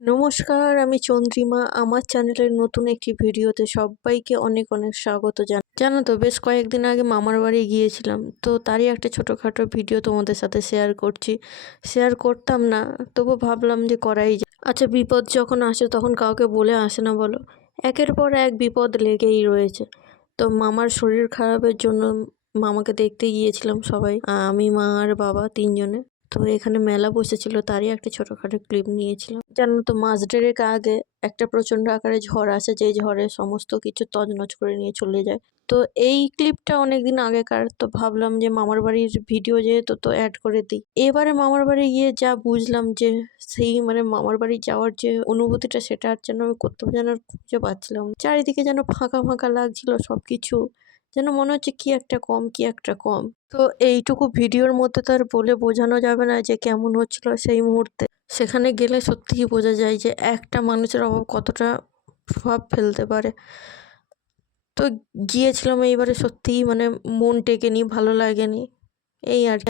নমস্কার, আমি চন্দ্রিমা। আমার চ্যানেলের নতুন একটি ভিডিওতে সবাইকে অনেক অনেক স্বাগত জানো তো, বেশ কয়েকদিন আগে মামার বাড়ি গিয়েছিলাম, তো তারই একটা ছোটোখাটো ভিডিও তোমাদের সাথে শেয়ার করছি। শেয়ার করতাম না, তবু ভাবলাম যে করাই যায়। আচ্ছা, বিপদ যখন আসে তখন কাউকে বলে আসে না বলো? একের পর এক বিপদ লেগেই রয়েছে। তো মামার শরীর খারাপের জন্য মামাকে দেখতে গিয়েছিলাম সবাই, আমি, মা আর বাবা, তিনজনে। তো এখানে মেলা বসেছিল, তারই একটা ছোটখাটো ক্লিপ নিয়েছিলাম। জানো তো, মাস দেড়েক আগে একটা প্রচন্ড আকারে ঝড় আসে, যে ঝড়ে সমস্ত কিছু তছনছ করে নিয়ে চলে যায়। তো এই ক্লিপটা অনেকদিন আগেকার, তো ভাবলাম যে মামার বাড়ির ভিডিও যেহেতু, তো অ্যাড করে দিই। এবারে মামার বাড়ি গিয়ে যা বুঝলাম, যে সেই মামার বাড়ি যাওয়ার যে অনুভূতিটা, সেটা আর যেন আমি কোথাও যেন খুঁজে পাচ্ছিলাম না। চারিদিকে যেন ফাঁকা ফাঁকা লাগছিল সবকিছু, যেন মনে হচ্ছে কি একটা কম, কি একটা কম। তো এইটুকু ভিডিওর মধ্যে তো আর বলে বোঝানো যাবে না যে কেমন হচ্ছিল সেই মুহূর্তে। সেখানে গেলে সত্যিই বোঝা যায় যে একটা মানুষের অভাব কতটা প্রভাব ফেলতে পারে। তো গিয়েছিলাম এইবারে, সত্যিই মন টেকেনি, ভালো লাগেনি, এই আর কি।